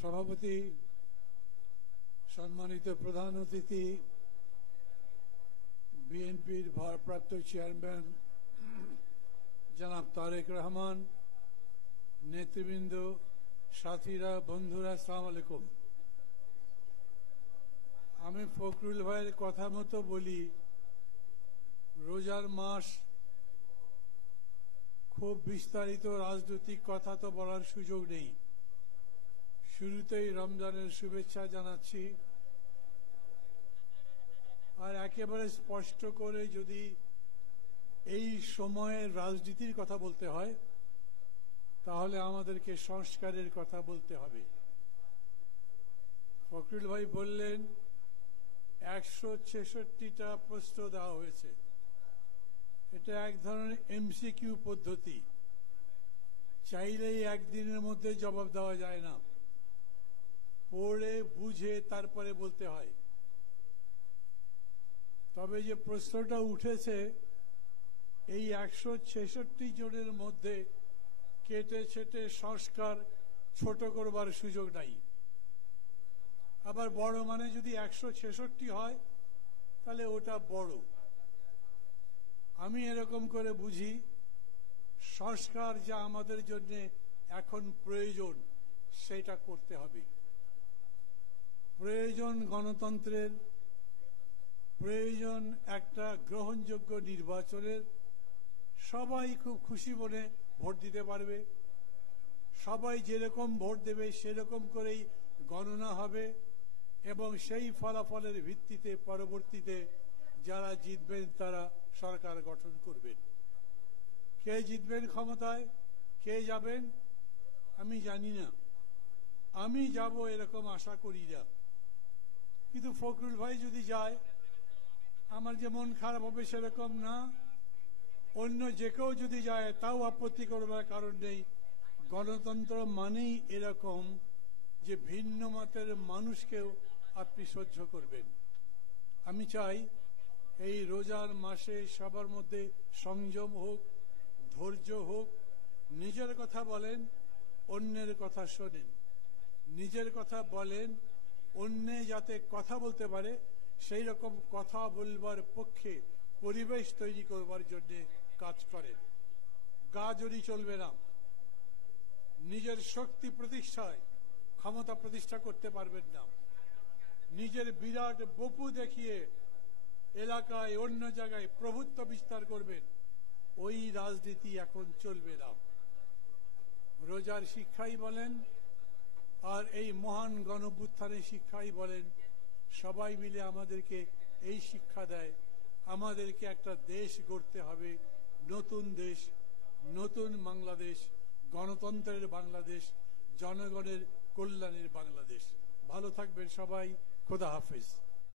সভাপতি, সম্মানিত প্রধান অতিথি, বিএনপির ভারপ্রাপ্ত চেয়ারম্যান জনাব তারেক রহমান, নেতৃবৃন্দ, সাথীরা, বন্ধুরা, আসসালামু আলাইকুম। আমি ফখরুল ভাইয়ের কথা মতো বলি, রোজার মাস, খুব বিস্তারিত রাজনৈতিক কথা তো বলার সুযোগ নেই। শুরুতেই রমজানের শুভেচ্ছা জানাচ্ছি। আর একেবারে স্পষ্ট করে যদি এই সময়ের রাজনীতির কথা বলতে হয়, তাহলে আমাদেরকে সংস্কারের কথা বলতে হবে। ফখরুল ভাই বললেন 166টা প্রশ্ন দেওয়া হয়েছে। এটা এক ধরনের এমসিকিউ পদ্ধতি, চাইলেই একদিনের মধ্যে জবাব দেওয়া যায় না, পড়ে বুঝে তারপরে বলতে হয়। তবে যে প্রশ্নটা উঠেছে, এই 166 জনের মধ্যে কেটে ছেটে সংস্কার ছোট করবার সুযোগ নাই। আবার বড় মানে যদি 166 হয়, তাহলে ওটা বড়। আমি এরকম করে বুঝি, সংস্কার যা আমাদের জন্য এখন প্রয়োজন, সেটা করতে হবে। প্রয়োজন গণতন্ত্রের, প্রয়োজন একটা গ্রহণযোগ্য নির্বাচনের। সবাই খুব খুশি মনে ভোট দিতে পারবে, সবাই যেরকম ভোট দেবে সেরকম করেই গণনা হবে, এবং সেই ফলাফলের ভিত্তিতে পরবর্তীতে যারা জিতবেন তারা সরকার গঠন করবেন। কে জিতবেন ক্ষমতায়, কে যাবেন আমি জানি না, আমি যাব এরকম আশা করি না। কিন্তু ফখরুল ভাই যদি যায়, আমার যে মন খারাপ হবে সেরকম না। অন্য যে কেউ যদি যায় তাও আপত্তি করবার কারণ নেই। গণতন্ত্র মানেই এরকম যে ভিন্ন মতের মানুষকেও আপনি সহ্য করবেন। আমি চাই এই রোজার মাসে সবার মধ্যে সংযম হোক, ধৈর্য হোক। নিজের কথা বলেন, অন্যের কথা শোনেন। নিজের কথা বলেন, অন্যে যাতে কথা বলতে পারে সেই রকম কথা বলবার পক্ষে পরিবেশ তৈরি করবার জন্য কাজ করেন। গাজরি চলবে না। নিজের শক্তি প্রতিষ্ঠায় ক্ষমতা প্রতিষ্ঠা করতে পারবেন না। নিজের বিরাট বপু দেখিয়ে এলাকায় অন্য জায়গায় প্রভুত্ব বিস্তার করবেন, ওই রাজনীতি এখন চলবে না। রোজার শিক্ষাই বলেন আর এই মহান গণঅভ্যুত্থানের শিক্ষাই বলেন, সবাই মিলে আমাদেরকে এই শিক্ষা দেয়, আমাদেরকে একটা দেশ গড়তে হবে, নতুন দেশ, নতুন বাংলাদেশ, গণতন্ত্রের বাংলাদেশ, জনগণের কল্যাণের বাংলাদেশ। ভালো থাকবেন সবাই। খোদা হাফেজ।